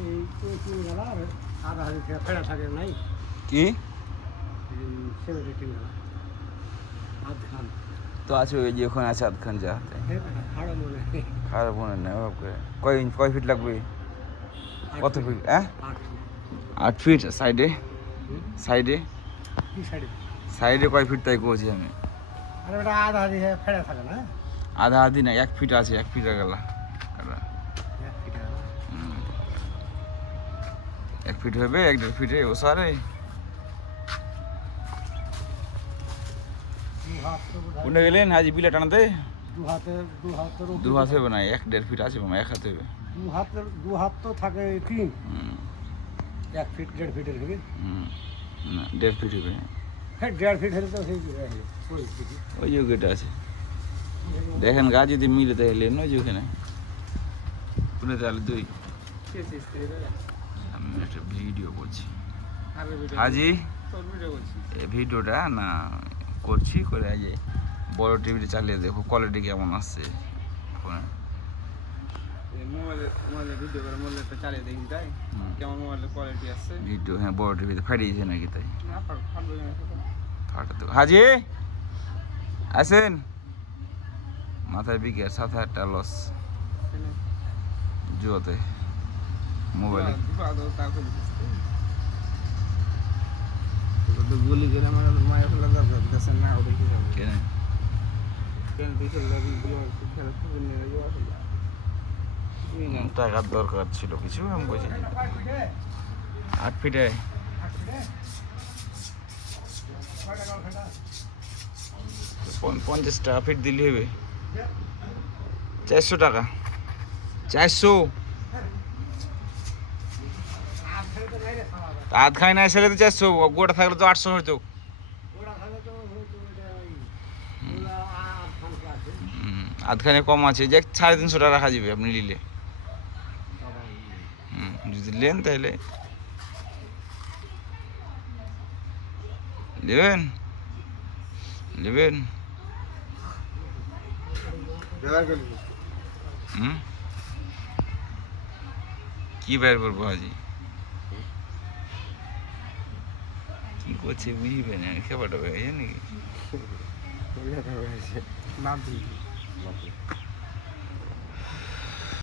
এই তিন গেলা আর আধা হাজি থেকে ফেরা থাকে নাই কি সেভেন্টি তিন গেলা আধ খান তো আছে ওই যে ওখানে আছে আধখান যাতে হাড়ো মনে খারাপ মনে নেই অভাব করে কয় ফিট লাগবে কত ফিট হ্যাঁ 8 ফিট সাইডে সাইডে কি সাইডে সাইডে কয় ফিট তাই কইছি আমি আর ওটা আধা হাজি ফেরা থাকে না আধা আধি না 1 ফিট আছে 1 ফিট গেলা 1 ফিট হবে 1.5 ফিটে ও সারে কোনে গেলেন হাজি বিলা টানাতে দু হাতে হবে না 1.5 ফিট আছে মামা 1 হাতে হবে দু হাত তো থাকে তিন 1 ফিট 1.5 ফিটের হবে না 1.5 ফিট হবে হ্যাঁ 1.5 ফিট হলে তো সেই ওই যে গেট আছে দেখেন গা যদি মিলে তাহলে নয় যে ওখানে কোনে তাহলে দুই আমি একটা ভিডিও করছি হাজি এই ভিডিওটা না করছি করে আজ বড় টিভিতে চালিয়ে দেখো কোয়ালিটি কেমন আসছে ফোনে ভিডিও হ্যাঁ বড় টিভিতে ফাটিয়েছে নাকি তাই ফাটাতে হাজি আসেন মাথায় বিকে 7,000 লস জুয়াতে মোবাইলে গুলি করে আমার মায়ের ফেলা দরকার না ওটা কি হবে কেন কেন তুই খেলা টাকার দরকার ছিল কিছু আমি বলছি 8 ফিটে 50 টাকা ফিট দিলে হবে 400 টাকা 400 আধ খাই না এসে তো 400 গোটা থাকলে তো 800 হইতো আধখানে কম আছে যে 350 টাকা রাখা যাবে আপনি নিলে যদি নেন তাহলে নেবেন কি বের করবো হাজি কি করছে বুঝবে না খেপাটা হয়ে যায় নাকি নাম